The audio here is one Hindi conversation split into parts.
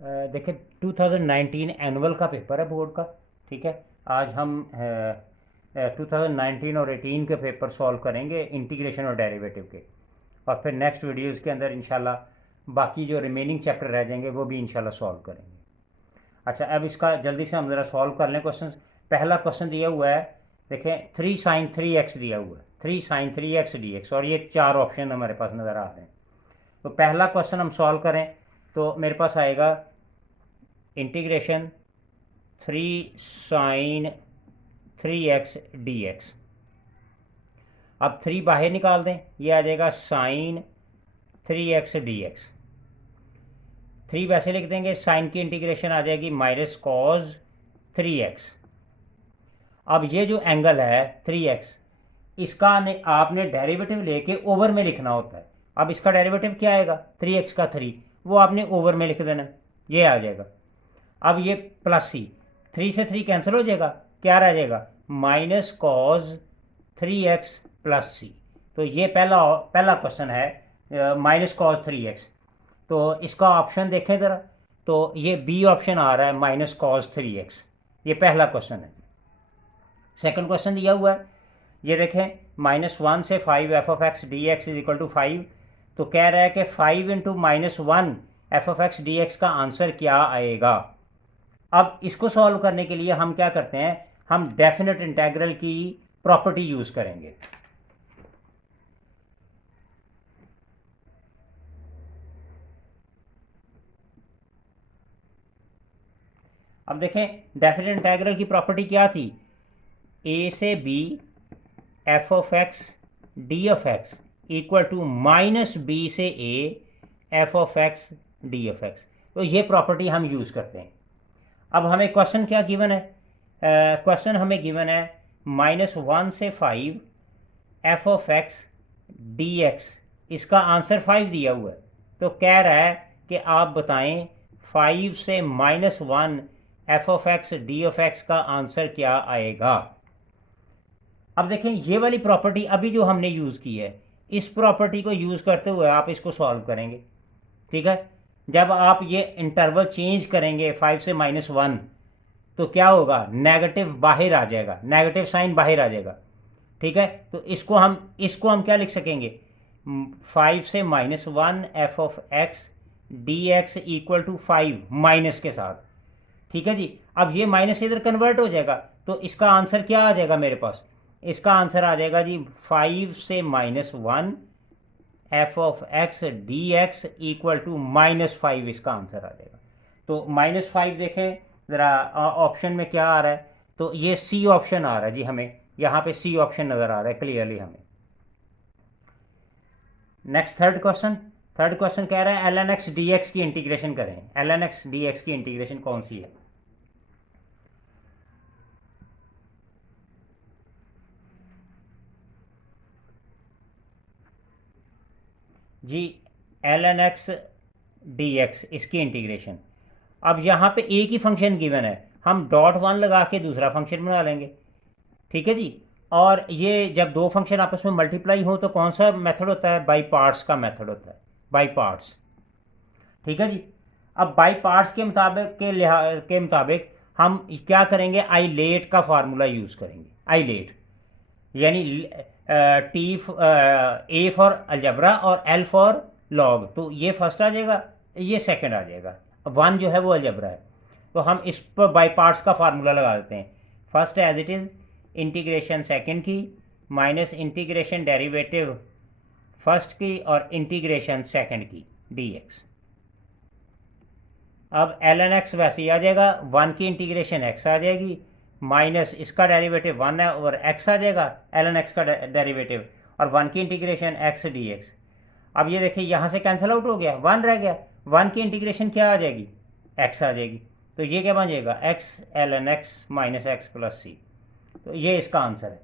देखिए 2019 एनुअल का पेपर है बोर्ड का। ठीक है, आज हम 2019 और 18 के पेपर सॉल्व करेंगे इंटीग्रेशन और डेरिवेटिव के, और फिर नेक्स्ट वीडियोज़ के अंदर इंशाल्लाह बाकी जो रिमेनिंग चैप्टर रह जाएंगे वो भी इंशाल्लाह सॉल्व करेंगे। अच्छा, अब इसका जल्दी से हम ज़रा सॉल्व कर लें क्वेश्चन। पहला क्वेश्चन दिया हुआ है, देखें 3 sin 3x दिया हुआ है, 3 sin 3x dx, और ये 4 ऑप्शन हमारे पास नज़र आ रहे हैं। तो पहला क्वेश्चन हम सॉल्व करें तो मेरे पास आएगा इंटीग्रेशन 3 sin 3x dx। अब 3 बाहर निकाल दें, ये आ जाएगा sin 3x dx। 3 वैसे लिख देंगे, साइन की इंटीग्रेशन आ जाएगी -cos 3x। अब ये जो एंगल है 3x, इसका आपने डेरिवेटिव लेके ओवर में लिखना होता है। अब इसका डेरिवेटिव क्या आएगा, 3x का 3, वो आपने ओवर में लिख देना, ये आ जाएगा। अब ये प्लस सी, 3 से 3 कैंसिल हो जाएगा, क्या रह जाएगा -cos 3x प्लस सी। तो ये पहला क्वेश्चन है -cos 3x। तो इसका ऑप्शन देखें ज़रा, तो ये बी ऑप्शन आ रहा है -cos 3x। ये पहला क्वेश्चन है। सेकंड क्वेश्चन दिया हुआ है, ये देखें -1 से 5 f(x) dx = 5। तो कह रहा है कि 5 × -1 f(x) dx का आंसर क्या आएगा। अब इसको सॉल्व करने के लिए हम क्या करते हैं, हम डेफिनेट इंटेग्रल की प्रॉपर्टी यूज़ करेंगे। अब देखें डेफिनेट इंटेग्रल की प्रॉपर्टी क्या थी, a से b f(x) d(x) = -b से a f(x) d(x). तो ये प्रॉपर्टी हम यूज़ करते हैं। अब हमें क्वेश्चन क्या गिवन है, क्वेश्चन हमें गिवन है -1 से 5 f(x) dx, इसका आंसर 5 दिया हुआ है। तो कह रहा है कि आप बताएं 5 से -1 f(x) dx का आंसर क्या आएगा। अब देखें ये वाली प्रॉपर्टी अभी जो हमने यूज़ की है, इस प्रॉपर्टी को यूज़ करते हुए आप इसको सॉल्व करेंगे। ठीक है, जब आप ये इंटरवल चेंज करेंगे 5 से -1, तो क्या होगा, नेगेटिव बाहर आ जाएगा, नेगेटिव साइन बाहर आ जाएगा। ठीक है, तो इसको हम क्या लिख सकेंगे, 5 से -1 f(x) dx = 5 माइनस के साथ। ठीक है जी, अब ये माइनस इधर कन्वर्ट हो जाएगा, तो इसका आंसर क्या आ जाएगा मेरे पास, इसका आंसर आ जाएगा जी 5 से -1 f(x) dx = -5, इसका आंसर आ जाएगा। तो -5 देखें ज़रा ऑप्शन में क्या आ रहा है, तो ये सी ऑप्शन आ रहा है जी, हमें यहाँ पे सी ऑप्शन नज़र आ रहा है क्लियरली हमें। नेक्स्ट थर्ड क्वेश्चन कह रहा है ln x dx की इंटीग्रेशन करें। ln x dx की इंटीग्रेशन कौन सी है, जी ln x dx, इसकी इंटीग्रेशन। अब यहाँ पे एक ही फंक्शन गिवन है, हम .1 लगा के दूसरा फंक्शन बना लेंगे। ठीक है जी, और ये जब दो फंक्शन आपस में मल्टीप्लाई हो तो कौन सा मेथड होता है, बाई पार्ट्स का मेथड होता है, बाई पार्ट्स। ठीक है जी, अब बाई पार्ट्स के मुताबिक हम क्या करेंगे, आई लेट का फार्मूला यूज़ करेंगे। आई लेट यानी टी ए फॉर अलजबरा और एल फॉर लॉग, तो ये फर्स्ट आ जाएगा, ये सेकंड आ जाएगा, 1 जो है वो अलजबरा है। तो हम इस पर बाई पार्ट्स का फार्मूला लगा देते हैं। First as it is integration second की माइनस इंटीग्रेशन डेरिवेटिव फर्स्ट की और इंटीग्रेशन सेकंड की dx। अब ln x वैसे ही आ जाएगा, 1 की इंटीग्रेशन x आ जाएगी, माइनस इसका डेरिवेटिव 1 है और x आ जाएगा, ln x का डेरिवेटिव, और 1 की इंटीग्रेशन x dx। अब ये देखिए यहाँ से कैंसिल आउट हो गया, 1 रह गया, 1 की इंटीग्रेशन क्या आ जाएगी, x आ जाएगी। तो ये क्या बन जाएगा, x ln x - x + c। तो ये इसका आंसर है।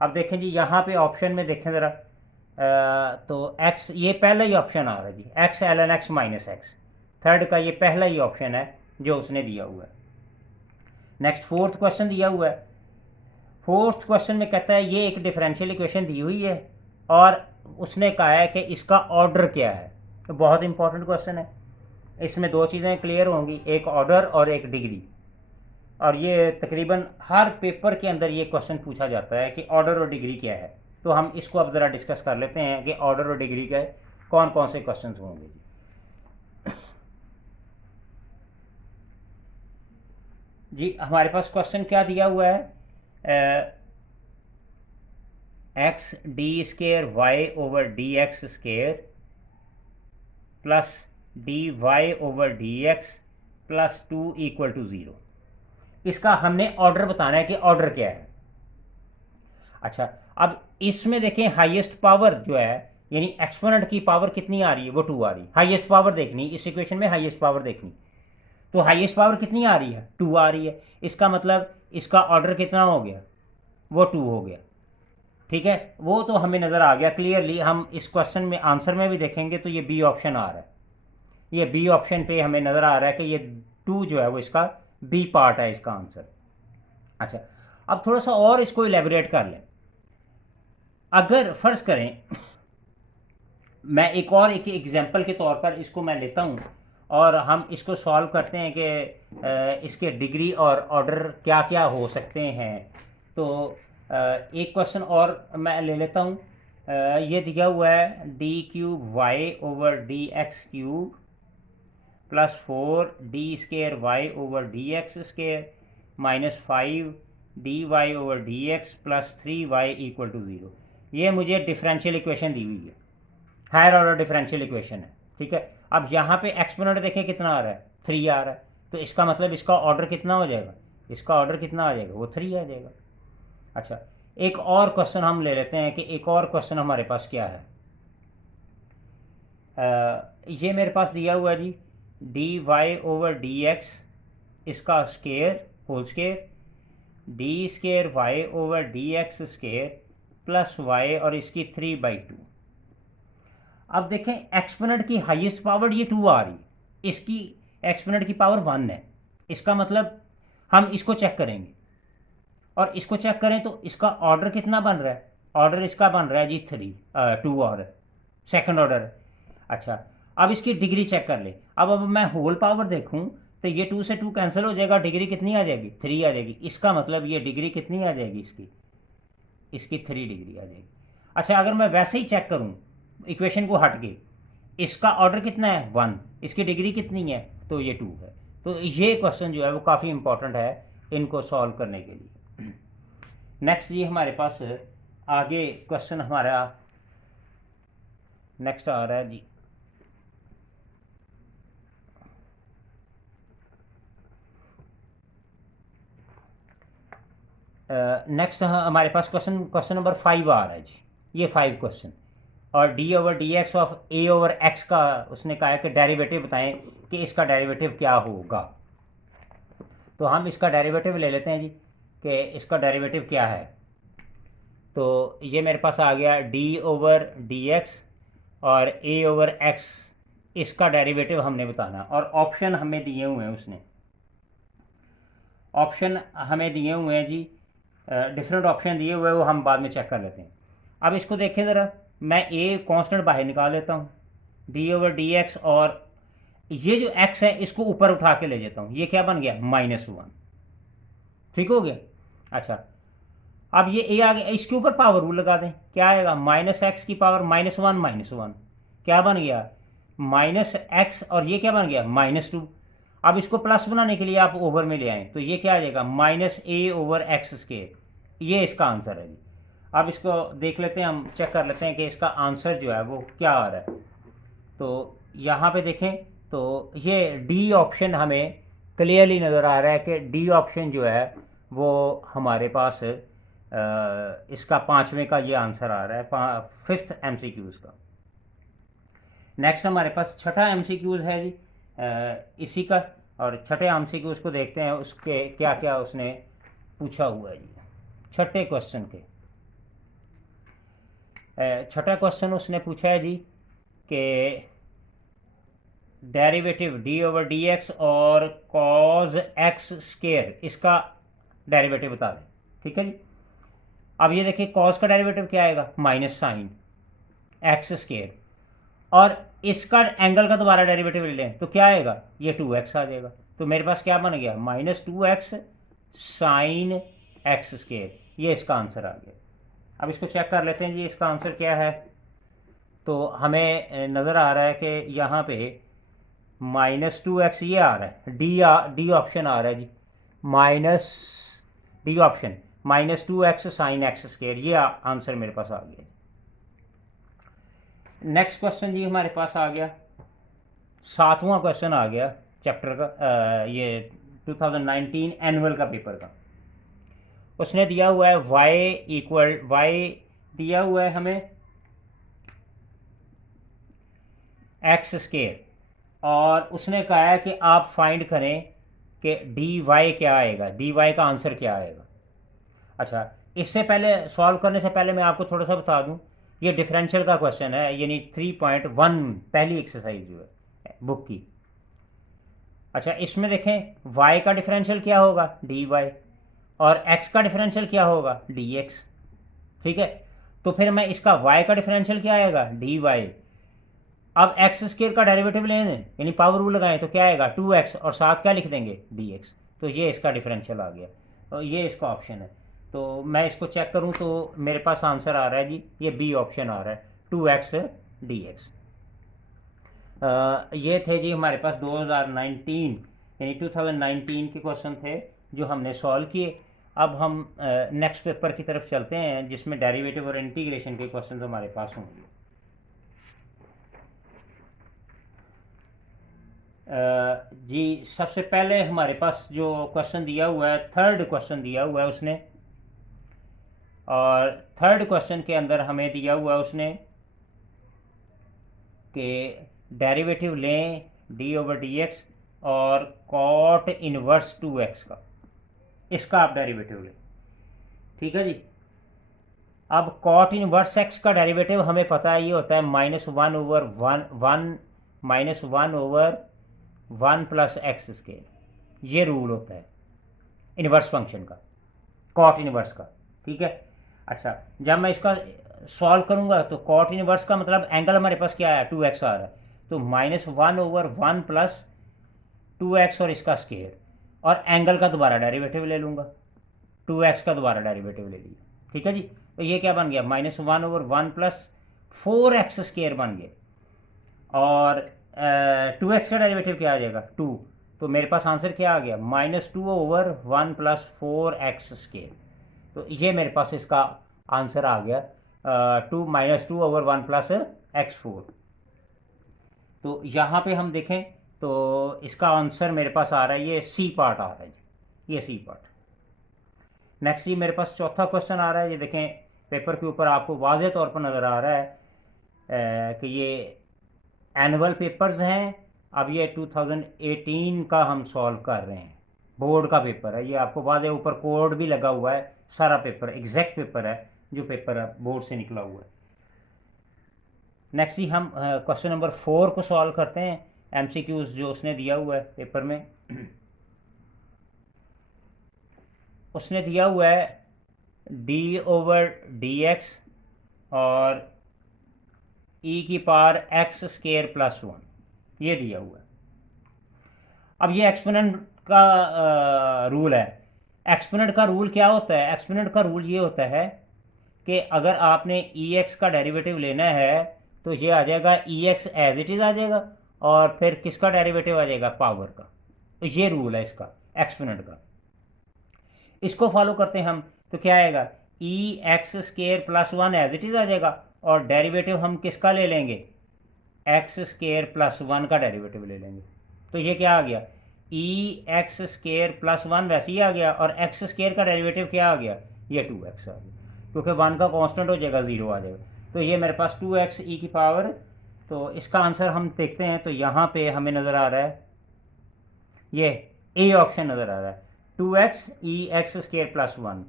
अब देखें जी यहाँ पे ऑप्शन में देखें ज़रा, तो x ये पहला ही ऑप्शन आ रहा है जी, x ln x - x, third का ये पहला ही ऑप्शन है जो उसने दिया हुआ है। नेक्स्ट फोर्थ क्वेश्चन दिया हुआ है। फोर्थ क्वेश्चन में कहता है ये एक डिफरेंशियल इक्वेशन दी हुई है और उसने कहा है कि इसका ऑर्डर क्या है। तो बहुत इंपॉर्टेंट क्वेश्चन है। इसमें दो चीज़ें क्लियर होंगी, एक ऑर्डर और एक डिग्री। और ये तकरीबन हर पेपर के अंदर ये क्वेश्चन पूछा जाता है कि ऑर्डर और डिग्री क्या है। तो हम इसको अब ज़रा डिस्कस कर लेते हैं कि ऑर्डर और डिग्री के कौन कौन से क्वेश्चन होंगे। जी हमारे पास क्वेश्चन क्या दिया हुआ है, x d square y over d x square plus d y over d x plus 2 equal to 0। इसका हमने ऑर्डर बताना है कि ऑर्डर क्या है। अच्छा, अब इसमें देखें हाईएस्ट पावर जो है यानी एक्सपोनेंट की पावर कितनी आ रही है, वो 2 आ रही है। हाईएस्ट पावर देखनी इस इक्वेशन में, हाईएस्ट पावर देखनी, तो हाईएस्ट पावर कितनी आ रही है, 2 आ रही है। इसका मतलब इसका ऑर्डर कितना हो गया, वो 2 हो गया। ठीक है, वो तो हमें नज़र आ गया क्लियरली। हम इस क्वेश्चन में आंसर में भी देखेंगे तो ये बी ऑप्शन आ रहा है, ये बी ऑप्शन पे हमें नज़र आ रहा है कि ये 2 जो है वो इसका बी पार्ट है इसका आंसर। अच्छा, अब थोड़ा सा और इसको इलेबोरेट कर लें। अगर फर्ज करें मैं एक एग्जांपल के तौर पर इसको मैं लेता हूँ और हम इसको सॉल्व करते हैं कि इसके डिग्री और ऑर्डर क्या क्या हो सकते हैं। तो एक क्वेश्चन और मैं ले लेता हूँ। ये दिया हुआ है d cube y over d x cube plus 4 d square y over d x square minus 5 d y over d x plus 3 y equal to 0। ये मुझे डिफरेंशियल इक्वेशन दी हुई है, हायर ऑर्डर डिफरेंशियल इक्वेशन है। ठीक है, अब यहाँ पे एक्सपोनेंट देखें कितना आ रहा है, 3 आ रहा है। तो इसका मतलब इसका ऑर्डर कितना हो जाएगा, इसका ऑर्डर कितना आ जाएगा, वो 3 आ जाएगा। अच्छा, एक और क्वेश्चन हम ले लेते हैं कि एक और क्वेश्चन हमारे पास क्या है। ये मेरे पास दिया हुआ है जी d y over d x इसका square whole square d square y over d x square plus y और इसकी 3/2। अब देखें एक्सपोनेंट की हाईएस्ट पावर ये 2 आ रही है, इसकी एक्सपोनेंट की पावर 1 है। इसका मतलब हम इसको चेक करेंगे और इसको चेक करें तो इसका ऑर्डर कितना बन रहा है, ऑर्डर इसका बन रहा है जी 2 ऑर्डर, सेकंड ऑर्डर। अच्छा, अब इसकी डिग्री चेक कर ले। अब मैं होल पावर देखूं तो ये 2 से 2 कैंसिल हो जाएगा, डिग्री कितनी आ जाएगी, 3 आ जाएगी। इसका मतलब ये डिग्री कितनी आ जाएगी, इसकी 3 डिग्री आ जाएगी। अच्छा, अगर मैं वैसे ही चेक करूं इक्वेशन को हट के, इसका ऑर्डर कितना है 1, इसकी डिग्री कितनी है, तो ये 2 है। तो ये क्वेश्चन जो है वो काफ़ी इंपॉर्टेंट है इनको सॉल्व करने के लिए। नेक्स्ट जी हमारे पास आगे क्वेश्चन हमारा नेक्स्ट आ रहा है जी, नेक्स्ट हमारे पास क्वेश्चन नंबर 5 आ रहा है जी। ये 5 क्वेश्चन और D over d x of A over x का उसने कहा है कि डेरिवेटिव बताएं कि इसका डेरिवेटिव क्या होगा। तो हम इसका डेरिवेटिव ले लेते हैं जी कि इसका डेरिवेटिव क्या है। तो ये मेरे पास आ गया डी ओवर डी एक्स और ए ओवर एक्स, इसका डेरिवेटिव हमने बताना और ऑप्शन हमें दिए हुए हैं, उसने ऑप्शन हमें दिए हुए हैं जी, डिफरेंट ऑप्शन दिए हुए हैं, वो हम बाद में चेक कर लेते हैं। अब इसको देखें ज़रा, मैं ए कांस्टेंट बाहर निकाल लेता हूँ डी ओवर डी एक्स और ये जो एक्स है इसको ऊपर उठा के ले जाता हूँ, ये क्या बन गया -1। ठीक हो गया। अच्छा, अब ये ए आ गया, इसके ऊपर पावर रूल लगा दें, क्या आएगा -x की पावर -1 क्या बन गया -x और ये क्या बन गया -2। अब इसको प्लस बनाने के लिए आप ओवर में ले आए तो ये क्या आ जाएगा -a/x²। ये इसका आंसर है जी। अब इसको देख लेते हैं, हम चेक कर लेते हैं कि इसका आंसर जो है वो क्या आ रहा है। तो यहाँ पे देखें तो ये डी ऑप्शन हमें क्लियरली नज़र आ रहा है कि डी ऑप्शन जो है वो हमारे पास इसका 5वें का ये आंसर आ रहा है, 5th MCQs का। नेक्स्ट हमारे पास छठा MCQs है जी इसी का, और छठे MCQs को देखते हैं उसके क्या क्या उसने पूछा हुआ है जी। छठे क्वेश्चन के छठा क्वेश्चन उसने पूछा है जी कि derivative D over d x और कॉज एक्स स्केयर, इसका डेरिवेटिव बता दें। ठीक है जी। अब ये देखिए कॉज का डेरिवेटिव क्या आएगा, माइनस साइन एक्स स्केयर, और इसका एंगल का दोबारा डेरिवेटिव ले लें तो क्या आएगा, ये 2x आ जाएगा। तो मेरे पास क्या बन गया, -2x साइन एक्स स्केयर, ये इसका आंसर आ गया। अब इसको चेक कर लेते हैं जी, इसका आंसर क्या है। तो हमें नज़र आ रहा है कि यहाँ पे -2x ये आ रहा है, डी ऑप्शन आ रहा है जी, d option -2x sine x square, ये आंसर मेरे पास आ गया। नेक्स्ट क्वेश्चन जी हमारे पास आ गया, 7वां क्वेश्चन आ गया चैप्टर का, ये 2019 एनुअल का पेपर का। उसने दिया हुआ है y दिया हुआ है हमें एक्स स्केयर, और उसने कहा है कि आप फाइंड करें कि डी वाई क्या आएगा, डी वाई का आंसर क्या आएगा। अच्छा, इससे पहले सॉल्व करने से पहले मैं आपको थोड़ा सा बता दूं, ये डिफरेंशियल का क्वेश्चन है, यानी 3.1 पहली एक्सरसाइज जो है बुक की। अच्छा, इसमें देखें y का डिफरेंशियल क्या होगा, डी वाई, और x का डिफरेंशियल क्या होगा, डी एक्स। ठीक है, तो फिर मैं इसका y का डिफरेंशियल क्या आएगा, डी वाई। अब एक्स स्केयर का डेरिवेटिव लें यानी पावर रूल लगाएं तो क्या आएगा, 2x, और साथ क्या लिख देंगे, dx। तो ये इसका डिफरेंशियल आ गया, और ये इसका ऑप्शन है। तो मैं इसको चेक करूं तो मेरे पास आंसर आ रहा है जी, ये बी ऑप्शन आ रहा है, 2x dx। ये थे जी हमारे पास 2019 यानी 2019 के क्वेश्चन थे जो हमने सॉल्व किए। अब हम नेक्स्ट पेपर की तरफ चलते हैं जिसमें डेरिवेटिव और इंटीग्रेशन के क्वेश्चन हमारे पास होंगे। जी सबसे पहले हमारे पास जो क्वेश्चन दिया हुआ है, थर्ड क्वेश्चन दिया हुआ है उसने, और थर्ड क्वेश्चन के अंदर हमें दिया हुआ है उसने कि डेरिवेटिव लें d/dx और कॉट इनवर्स 2x का, इसका आप डेरिवेटिव लें। ठीक है जी। अब कॉट इनवर्स x का डेरिवेटिव हमें पता है, ये होता है -1/1 प्लस एक्स स्केयर, ये रूल होता है इनवर्स फंक्शन का, कॉट इनवर्स का। ठीक है। अच्छा, जब मैं इसका सॉल्व करूंगा तो कॉट इनवर्स का मतलब एंगल हमारे पास क्या है, 2x आ रहा है, तो -1/1 प्लस 2x और इसका स्केयर, और एंगल का दोबारा डेरिवेटिव ले लूंगा, 2x का दोबारा डेरिवेटिव ले लिया। ठीक है जी। तो ये क्या बन गया, -1/1 प्लस 4x स्केयर बन गया, और 2x का डेरिवेटिव क्या आ जाएगा, 2। तो मेरे पास आंसर क्या आ गया, -2/1 प्लस 4x स्केयर। तो ये मेरे पास इसका आंसर आ गया, -2/1 प्लस x4। तो यहाँ पे हम देखें तो इसका आंसर मेरे पास आ रहा है, ये सी पार्ट आ रहा है जी, ये सी पार्ट। नेक्स्ट जी मेरे पास चौथा क्वेश्चन आ रहा है, ये देखें पेपर के ऊपर आपको वाज़ेह तौर पर नज़र आ रहा है कि ये एनुअल पेपर्स हैं। अब ये 2018 का हम सॉल्व कर रहे हैं, बोर्ड का पेपर है, ये आपको वाज़ेह ऊपर कोड भी लगा हुआ है, सारा पेपर एग्जैक्ट पेपर है जो पेपर है बोर्ड से निकला हुआ है। नेक्स्ट ही हम क्वेश्चन नंबर 4 को सॉल्व करते हैं, एमसीक्यूज जो उसने दिया हुआ है पेपर में। उसने दिया हुआ है d/dx और e⁻x स्केयर प्लस 1, ये दिया हुआ है। अब ये एक्सपोनेंट का रूल है। एक्सपोनेंट का रूल क्या होता है, एक्सपोनेंट का रूल ये होता है कि अगर आपने ex का डेरिवेटिव लेना है तो ये आ जाएगा ex एज इट इज़ आ जाएगा, और फिर किसका डेरिवेटिव आ जाएगा, पावर का। तो ये रूल है इसका एक्सपोनेंट का, इसको फॉलो करते हैं हम। तो क्या आएगा, ex square plus 1 as it is आ जाएगा, और डेरिवेटिव हम किसका ले लेंगे, x स्केयर प्लस 1 का डेरिवेटिव ले लेंगे। तो ये क्या आ गया, ex स्केयर प्लस 1 वैसे ही आ गया, और x स्केयर का डेरिवेटिव क्या आ गया, ये 2x आ गया, क्योंकि 1 का कांस्टेंट हो जाएगा, 0 आ जाएगा। तो ये मेरे पास 2x e की पावर। तो इसका आंसर हम देखते हैं, तो यहाँ पे हमें नज़र आ रहा है, ये ए ऑप्शन नज़र आ रहा है, 2x ex स्केयर प्लस 1।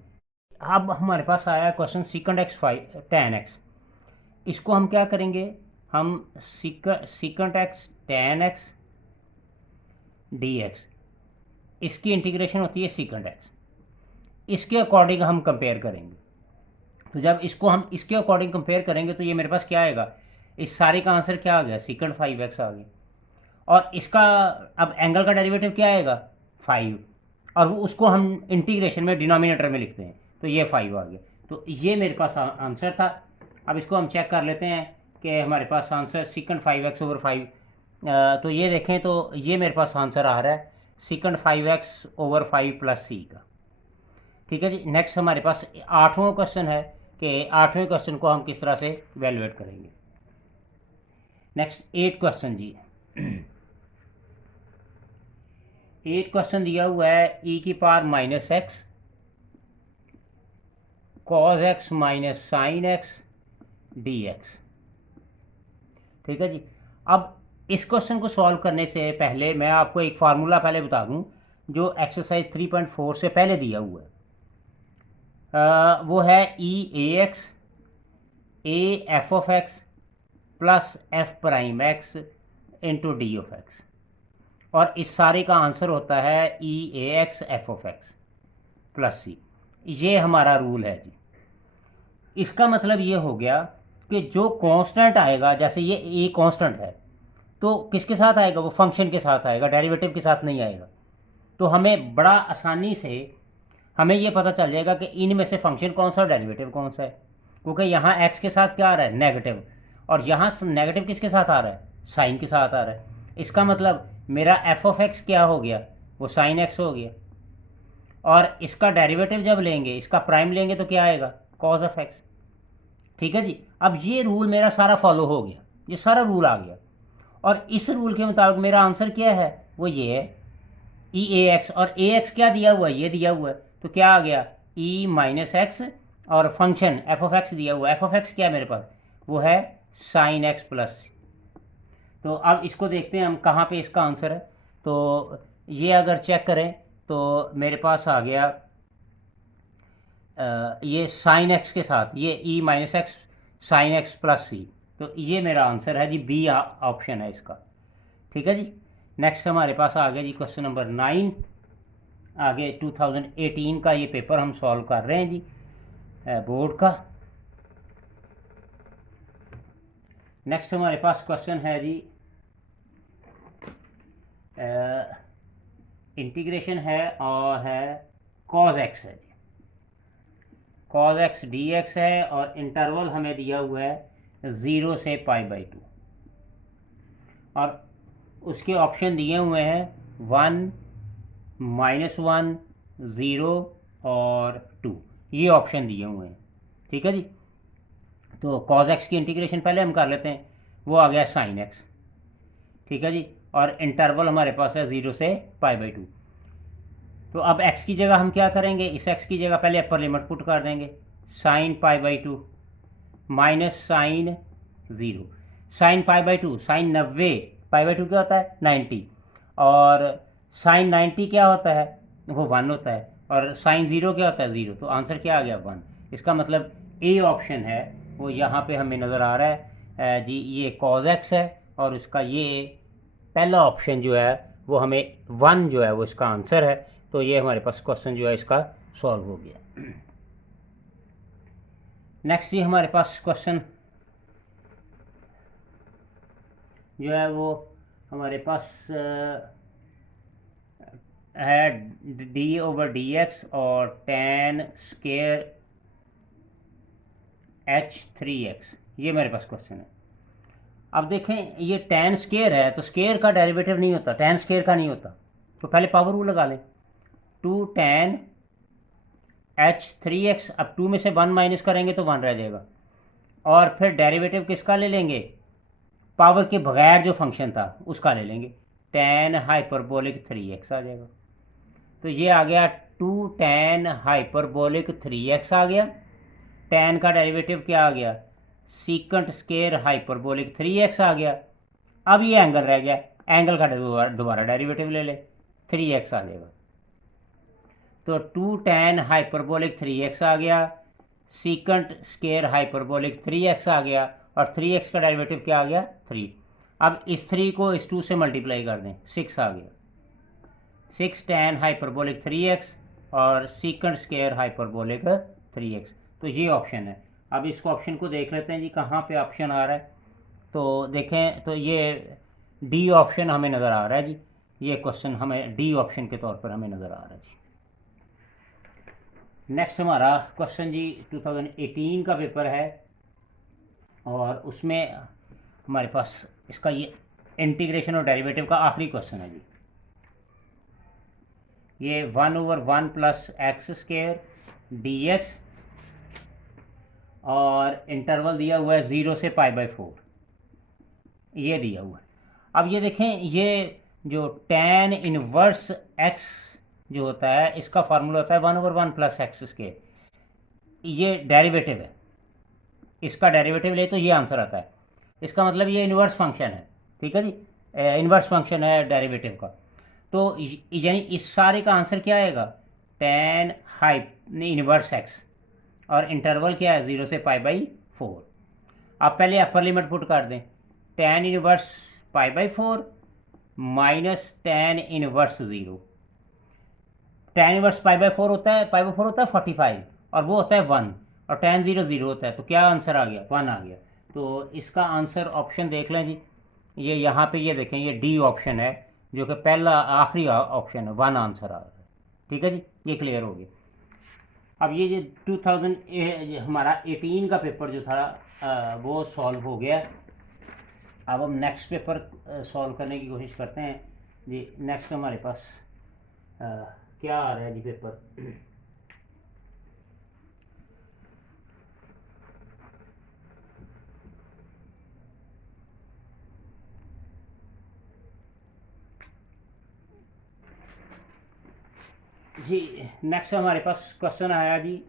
अब हमारे पास आया है क्वेश्चन सीकेंड x 10x। इसको हम क्या करेंगे, हम सीकेंड x tan x dx, इसकी इंटीग्रेशन होती है सीकेंड x, इसके अकॉर्डिंग हम कंपेयर करेंगे। तो जब इसको हम इसके अकॉर्डिंग कंपेयर करेंगे तो ये मेरे पास क्या आएगा, इस सारे का आंसर क्या आ गया, सीकंड 5x आ गया। और इसका अब एंगल का डेरिवेटिव क्या आएगा, 5, और उसको हम इंटीग्रेशन में डिनोमिनेटर में लिखते हैं, तो ये 5 आ गया। तो ये मेरे पास आंसर था। अब इसको हम चेक कर लेते हैं कि हमारे पास आंसर सीकंड 5x/5, तो ये देखें तो ये मेरे पास आंसर आ रहा है सीकंड 5x/5 + c का। ठीक है जी। नेक्स्ट हमारे पास 8वां क्वेश्चन है कि 8वें क्वेश्चन को हम किस तरह से इवेलुएट करेंगे। नेक्स्ट 8 क्वेश्चन जी। 8 क्वेश्चन दिया हुआ है e⁻⁻x cos x - sin x dx। ठीक है जी। अब इस क्वेश्चन को सॉल्व करने से पहले मैं आपको एक फार्मूला पहले बता दूं जो एक्सरसाइज 3.4 से पहले दिया हुआ है। वो है e(ax) a(f(x) + f'(x) × d(x), और इस सारे का आंसर होता है e(ax) f(x) + c। ये हमारा रूल है जी। इसका मतलब ये हो गया कि जो कांस्टेंट आएगा, जैसे ये ए कांस्टेंट है, तो किसके साथ आएगा, वो फंक्शन के साथ आएगा, डेरिवेटिव के साथ नहीं आएगा। तो हमें बड़ा आसानी से हमें ये पता चल जाएगा कि इनमें से फंक्शन कौन सा और डेरिवेटिव कौन सा है, क्योंकि यहाँ एक्स के साथ क्या आ रहा है, नेगेटिव, और यहाँ नेगेटिव किसके साथ आ रहा है, साइन के साथ आ रहा है। इसका मतलब मेरा f(x) क्या हो गया, वो sin x हो गया, और इसका डेरिवेटिव जब लेंगे, इसका प्राइम लेंगे तो क्या आएगा, cos of x। ठीक है जी। अब ये रूल मेरा सारा फॉलो हो गया, ये सारा रूल आ गया, और इस रूल के मुताबिक मेरा आंसर क्या है, वो ये है e(ax), और ax क्या दिया हुआ है, ये दिया हुआ है, तो क्या आ गया e⁻x, और फंक्शन f(x) दिया हुआ है। f(x) क्या है मेरे पास, वो है sin x +। तो अब इसको देखते हैं हम कहाँ पे इसका आंसर है। तो ये अगर चेक करें तो मेरे पास आ गया ये sin x के साथ, ये e⁻x sin x + c, तो ये मेरा आंसर है जी, बी ऑप्शन है इसका। ठीक है जी। नेक्स्ट हमारे पास आ गया जी क्वेश्चन नंबर 9। आगे 2018 का ये पेपर हम सॉल्व कर रहे हैं जी, बोर्ड का। नेक्स्ट हमारे पास क्वेश्चन है जी, इंटीग्रेशन है और है cos x है जी, cos x dx है, और इंटरवल हमें दिया हुआ है 0 से π/2, और उसके ऑप्शन दिए हुए हैं 1, -1, 0 और 2, ये ऑप्शन दिए हुए हैं। ठीक है जी। तो cos x की इंटीग्रेशन पहले हम कर लेते हैं, वो आ गया sin x। ठीक है जी। और इंटरवल हमारे पास है 0 से π/2। तो अब x की जगह हम क्या करेंगे, इस x की जगह पहले अपर लिमिट पुट कर देंगे, sin π/2 minus sin 0, sin π/2, sin 90, π/2 क्या होता है 90, और sin 90 क्या होता है, वो 1 होता है, और sin 0 क्या होता है 0, तो आंसर क्या आ गया 1। इसका मतलब ए ऑप्शन है वो यहाँ पे हमें नज़र आ रहा है जी, ये cos x है, और इसका ये पहला ऑप्शन जो है वो हमें 1 जो है वो इसका आंसर है। तो ये हमारे पास क्वेश्चन जो है इसका सॉल्व हो गया। नेक्स्ट ये हमारे पास क्वेश्चन जो है वो हमारे पास है d/dx और tan स्केयर h(3x), ये मेरे पास क्वेश्चन है। अब देखें ये tan स्केयर है, तो स्केयर का डेरिवेटिव नहीं होता, tan स्केयर का नहीं होता, तो पहले पावर रूल लगा लें, 2 tan h(3x), अब 2 में से 1 माइनस करेंगे तो 1 रह जाएगा, और फिर डेरिवेटिव किसका ले लेंगे, पावर के बगैर जो फंक्शन था उसका ले लेंगे, tan हाइपरबोलिक 3x आ जाएगा। तो ये आ गया 2 tan हाइपरबोलिक 3x आ गया, tan का डेरिवेटिव क्या आ गया, सीकंट स्केयर हाइपरबोलिक 3x आ गया। अब ये एंगल रह गया, एंगल का दोबारा डेरिवेटिव ले ले, 3x आ जाएगा। तो 2 tan हाइपरबोलिक 3x आ गया, सीकंट स्केयर हाइपरबोलिक 3x आ गया, और 3x का डेरिवेटिव क्या आ गया 3। अब इस 3 को इस 2 से मल्टीप्लाई कर दें, 6 आ गया, 6 tan हाइपरबोलिक 3x और सीकंट स्केयर हाइपरबोलिक 3x। तो ये ऑप्शन है। अब इस ऑप्शन को देख लेते हैं जी, कहाँ पे ऑप्शन आ रहा है। तो देखें तो ये डी ऑप्शन हमें नज़र आ रहा है जी, ये क्वेश्चन हमें डी ऑप्शन के तौर पर हमें नज़र आ रहा है जी। नेक्स्ट हमारा क्वेश्चन जी 2018 का पेपर है, और उसमें हमारे पास इसका ये इंटीग्रेशन और डेरिवेटिव का आखिरी क्वेश्चन है जी। ये 1/1 plus x square D x, और इंटरवल दिया हुआ है 0 से π/4, ये दिया हुआ है। अब ये देखें, ये जो tan इनवर्स x जो होता है, इसका फार्मूला होता है 1/1 प्लस एक्स स्क्वायर, ये डेरिवेटिव है, इसका डेरिवेटिव ले तो ये आंसर आता है। इसका मतलब ये इन्वर्स फंक्शन है, ठीक है जी, इन्वर्स फंक्शन है डेरिवेटिव का। तो यानी इस सारे का आंसर क्या आएगा, tan हाइप इन्वर्स x, और इंटरवल क्या है 0 से π/4। आप पहले अपर लिमिट पुट कर दें, tan inverse π/4 minus tan inverse 0। tan inverse π/4 होता है, 45, और वो होता है 1, और tan 0 0 होता है, तो क्या आंसर आ गया, 1 आ गया। तो इसका आंसर ऑप्शन देख लें जी, ये यहाँ पे ये देखें, ये डी ऑप्शन है, जो कि पहला आखिरी ऑप्शन है, 1 आंसर आ रहा है। ठीक है जी, ये क्लियर हो गया। अब ये जो 2000 हमारा 18 का पेपर जो था वो सॉल्व हो गया। अब हम नेक्स्ट पेपर सॉल्व करने की कोशिश करते हैं जी। नेक्स्ट हमारे पास क्या आ रहा है जी पेपर, जी नेक्स्ट हमारे पास क्वेश्चन आया जी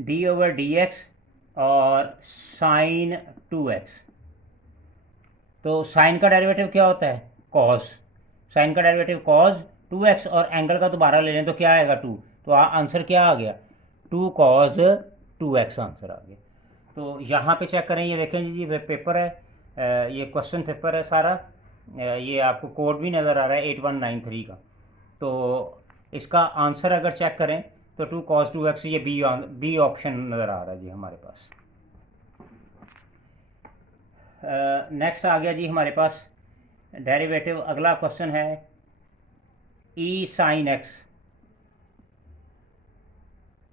d/dx और sin 2x। तो साइन का डेरिवेटिव क्या होता है, cos, साइन का डेरिवेटिव cos 2x, और एंगल का दोबारा ले लें तो क्या आएगा 2, तो आंसर क्या आ गया 2 cos 2x आंसर आ गया। तो यहाँ पे चेक करें, ये देखें जी, ये पेपर है, ये क्वेश्चन पेपर है सारा, ये आपको कोड भी नज़र आ रहा है 8193 का। तो इसका आंसर अगर चेक करें तो 2 cos 2x, ये बी ऑप्शन नज़र आ रहा है जी हमारे पास। नेक्स्ट आ गया जी हमारे पास डेरिवेटिव, अगला क्वेश्चन है e sin x।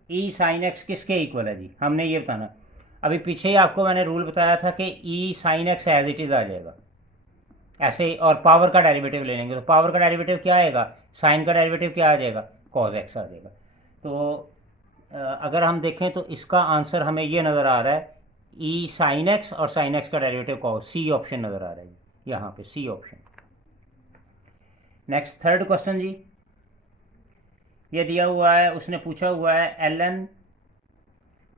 e sin x किसके इक्वल है जी, हमने ये बताना। अभी पीछे ही आपको मैंने रूल बताया था कि e sin x as it is आ जाएगा ऐसे, और पावर का डेरिवेटिव ले लेंगे तो पावर का डेरिवेटिव क्या आएगा, साइन का डेरिवेटिव क्या आ जाएगा, cos x आ जाएगा। तो अगर हम देखें तो इसका आंसर हमें ये नज़र आ रहा है e sin x, और sin x का डेरिवेटिव cos, सी ऑप्शन नज़र आ रहा है जी यहाँ पे, c option. Next third question जी, ये दिया हुआ है, उसने पूछा हुआ है ln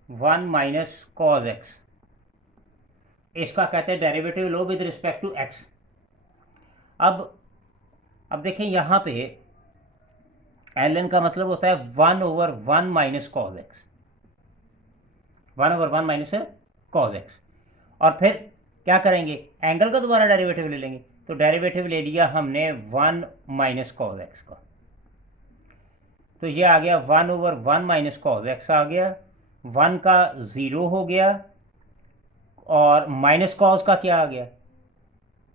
1 माइनस cos x, इसका कहते हैं डेरिवेटिव लो विद रिस्पेक्ट टू x। अब देखें यहाँ पे ln का मतलब होता है 1/1 minus cos x, 1/1 minus cos x, और फिर क्या करेंगे, एंगल का दोबारा डेरिवेटिव ले लेंगे। तो डेरिवेटिव ले लिया हमने 1 माइनस cos x का, तो ये आ गया 1/1 माइनस cos x आ गया, 1 का 0 हो गया, और माइनस cos का क्या आ गया,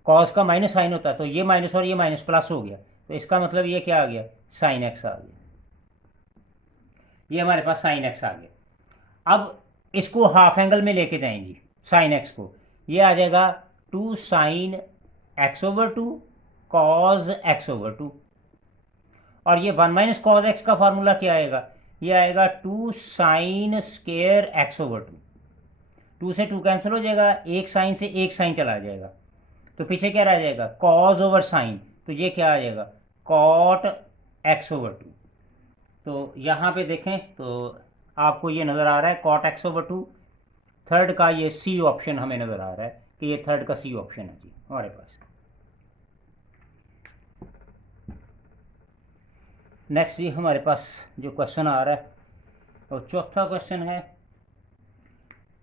cos का माइनस साइन होता है, तो ये माइनस और ये माइनस प्लस हो गया, तो इसका मतलब ये क्या आ गया, साइन x आ गया, ये हमारे पास साइन x आ गया। अब इसको हाफ एंगल में लेके जाएं जी, साइन x को, ये आ जाएगा 2 sin x/2 cos x/2, और ये 1 माइनस cos x का फार्मूला क्या आएगा, ये आएगा 2 sin स्क्वायर x/2, 2 से 2 कैंसिल हो जाएगा, एक साइन से एक साइन चला जाएगा, तो पीछे क्या रह जाएगा, cos ओवर साइन, तो ये क्या आ जाएगा cot x/2। तो यहाँ पे देखें तो आपको ये नज़र आ रहा है cot x/2, थर्ड का ये सी ऑप्शन हमें नज़र आ रहा है कि ये थर्ड का सी ऑप्शन है जी हमारे पास। नेक्स्ट जी हमारे पास जो क्वेश्चन आ रहा है वो चौथा क्वेश्चन है।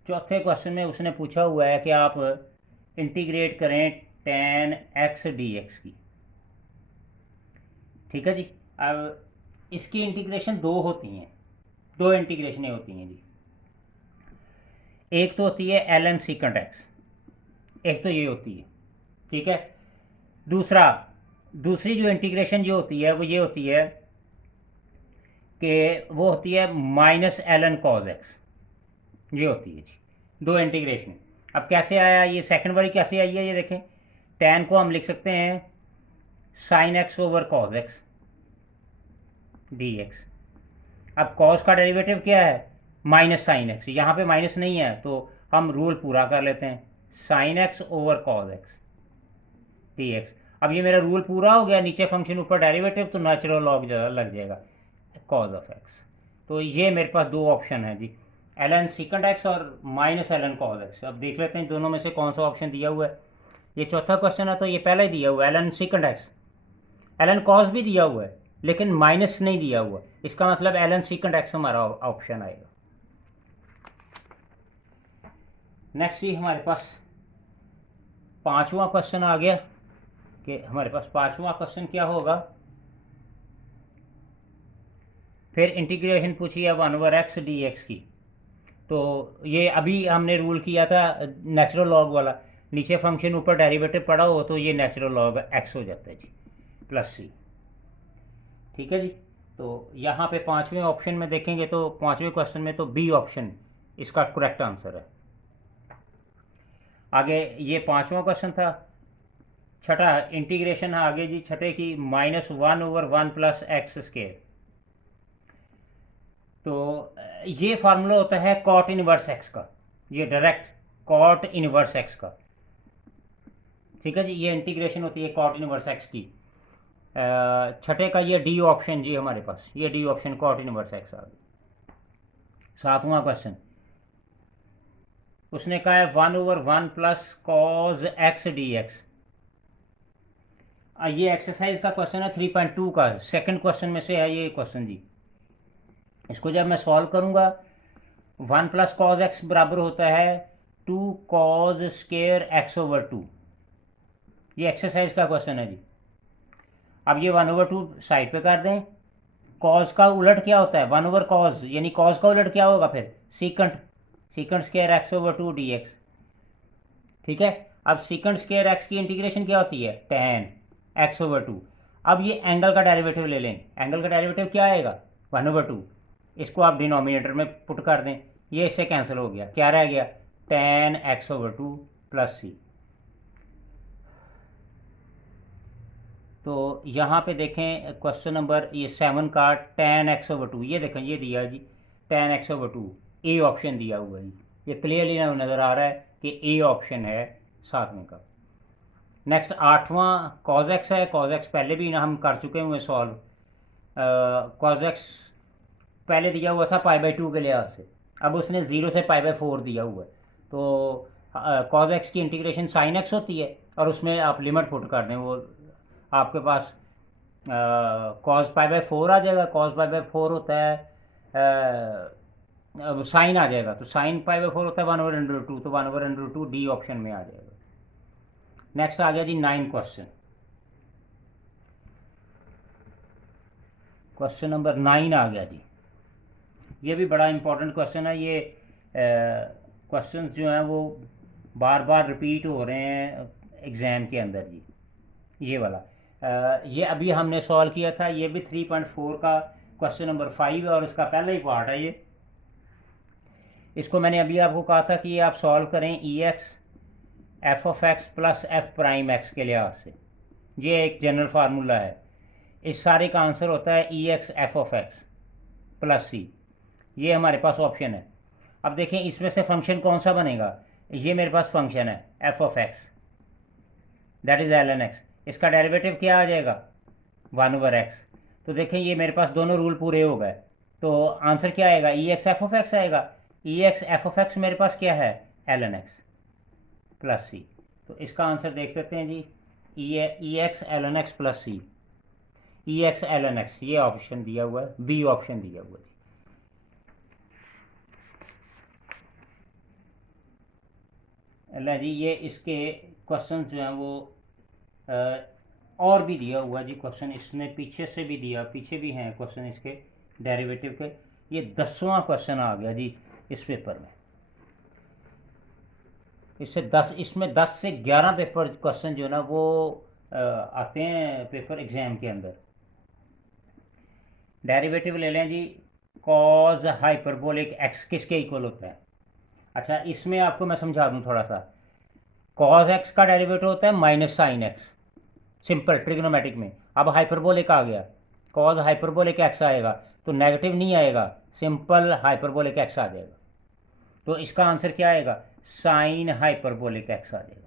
चौथे क्वेश्चन में उसने पूछा हुआ है कि आप इंटीग्रेट करें tan x dx की, ठीक है जी। अब इसकी इंटीग्रेशन दो होती हैं, दो इंटीग्रेशनें होती हैं जी। एक तो होती है ln secant x, एक तो ये होती है, ठीक है। दूसरी जो इंटीग्रेशन जो होती है वो ये होती है कि वो होती है minus l n cos x, ये होती है जी, दो इंटीग्रेशन। अब कैसे आया ये सेकंड वाली, कैसे आई है ये देखें। tan को हम लिख सकते हैं sine x over cause x d x. अब कॉस का डेरिवेटिव क्या है, माइनस साइन एक्स, यहाँ पे माइनस नहीं है तो हम रूल पूरा कर लेते हैं, sine x over cause x d x. अब ये मेरा रूल पूरा हो गया, नीचे फंक्शन ऊपर डेरिवेटिव, तो नेचुरल लॉग लग जाएगा कॉज ऑफ एक्स। तो ये मेरे पास दो ऑप्शन है जी, एल एन सिकंड एक्स और minus l n cos x. अब देख लेते हैं दोनों में से कौन सा ऑप्शन दिया हुआ है। ये चौथा क्वेश्चन है तो ये पहले ही दिया हुआ है l n second x, l n cos भी दिया हुआ है लेकिन माइनस नहीं दिया हुआ, इसका मतलब एल एन सिकंड एक्स हमारा ऑप्शन आएगा। नेक्स्ट ही हमारे पास पांचवा क्वेश्चन आ गया कि हमारे पास पांचवा क्वेश्चन क्या होगा। फिर इंटीग्रेशन पूछी है 1/x dx की। तो ये अभी हमने रूल किया था नेचुरल लॉग वाला, नीचे फंक्शन ऊपर डेरिवेटिव पड़ा हो तो ये नेचुरल लॉग x हो जाता है जी, प्लस c, ठीक है जी। तो यहाँ पे पांचवें ऑप्शन में देखेंगे तो पांचवें क्वेश्चन में तो बी ऑप्शन इसका करेक्ट आंसर है। आगे ये पांचवा क्वेश्चन था। छठा इंटीग्रेशन है आगे जी, छठे की -1/1 प्लस एक्स स्केयर। तो ये फार्मूला होता है कॉट इनवर्स एक्स का, ये डायरेक्ट कॉट इनवर्स एक्स का, ठीक है जी। ये इंटीग्रेशन होती है कॉट इनवर्स एक्स की। छठे का ये डी ऑप्शन जी हमारे पास, ये d option cot inverse x आ गया। सातवां क्वेश्चन उसने कहा है 1/1 plus cos x d x. ये एक्सरसाइज का क्वेश्चन है 3.2 का, सेकंड क्वेश्चन में से है ये क्वेश्चन जी। इसको जब मैं सॉल्व करूंगा 1 प्लस कॉज एक्स बराबर होता है 2 कॉज स्केयर एक्स ओवर 2। ये एक्सरसाइज का क्वेश्चन है जी। अब ये 1/2 साइड पे कर दें। कॉज का उलट क्या होता है, 1 ओवर कॉज, यानी कॉज का उलट क्या होगा फिर secant, secant square x over 2 d x, ठीक है। अब सीकंट स्केयर एक्स की इंटीग्रेशन क्या होती है, tan एक्स ओवर 2। अब ये एंगल का डेरिवेटिव ले लें, एंगल का डेरिवेटिव क्या आएगा 1/2, इसको आप डिनोमिनेटर में पुट कर दें, ये इससे कैंसिल हो गया, क्या रह गया tan x over 2 plus c. तो यहाँ पे देखें क्वेश्चन नंबर ये 7 का tan एक्स ओवर 2, ये देखें ये दिया जी tan x over 2, A option दिया हुआ है जी, ये क्लियरली नज़र आ रहा है कि ए ऑप्शन है सातवें का। नेक्स्ट आठवां कॉज एक्स है, कॉज एक्स पहले भी ना हम कर चुके हुए सॉल्व। कॉज एक्स पहले दिया हुआ था π/2 के लिहाज से, अब उसने 0 से π/4 दिया हुआ है। तो कॉज एक्स की इंटीग्रेशन साइन एक्स होती है और उसमें आप लिमिट पुट कर दें, वो आपके पास कॉज π/4 आ जाएगा। कॉज π/4 होता है साइन आ जाएगा, तो साइन π/4 होता है 1/√2, तो 1/√2 डी ऑप्शन में आ जाएगा। नेक्स्ट आ गया जी 9 क्वेश्चन, क्वेश्चन नंबर 9 आ गया जी। ये भी बड़ा इंपॉर्टेंट क्वेश्चन है। ये क्वेश्चन जो हैं वो बार बार रिपीट हो रहे हैं एग्ज़ाम के अंदर जी। ये वाला ये अभी हमने सॉल्व किया था, ये भी 3.4 का क्वेश्चन नंबर 5 है और इसका पहला ही पार्ट है ये। इसको मैंने अभी आपको कहा था कि ये आप सॉल्व करें e x f of x plus f prime x के लिहाज से, ये एक जनरल फार्मूला है। इस सारे का आंसर होता है e x f of x plus c, ये हमारे पास ऑप्शन है। अब देखें इसमें से फंक्शन कौन सा बनेगा, ये मेरे पास फंक्शन है f of x that is l n x, इसका डेरिवेटिव क्या आ जाएगा 1/x। तो देखें ये मेरे पास दोनों रूल पूरे हो गए, तो आंसर क्या आएगा e x f of x आएगा। E x f of x मेरे पास क्या है l n x plus c, तो इसका आंसर देख लेते हैं जी e x l n x plus c, e x l n x, ये ऑप्शन दिया हुआ है, बी ऑप्शन दिया हुआ है। अल्लाह जी ये इसके क्वेश्चन जो हैं वो और भी दिया हुआ जी क्वेश्चन, इसमें पीछे से भी दिया, पीछे भी हैं क्वेश्चन इसके डेरिवेटिव के। ये 10वां क्वेश्चन आ गया जी इस पेपर में। इससे 10, इसमें 10 से 11 पेपर क्वेश्चन जो है ना वो आते हैं पेपर एग्जाम के अंदर। डेरिवेटिव ले लें जी, कॉज हाइपरबोलिक एक्स किसके इक्वल होता है। अच्छा, इसमें आपको मैं समझा दूं थोड़ा सा। कॉज एक्स का डेरिवेटिव होता है minus sine x, simple trigonometric में। अब हाइपरबोलिक आ गया, कॉज हाइपरबोलिक एक्स आएगा तो नेगेटिव नहीं आएगा, सिंपल हाइपरबोलिक एक्स आ जाएगा। तो इसका आंसर क्या आएगा, साइन हाइपरबोलिक एक्स आ जाएगा।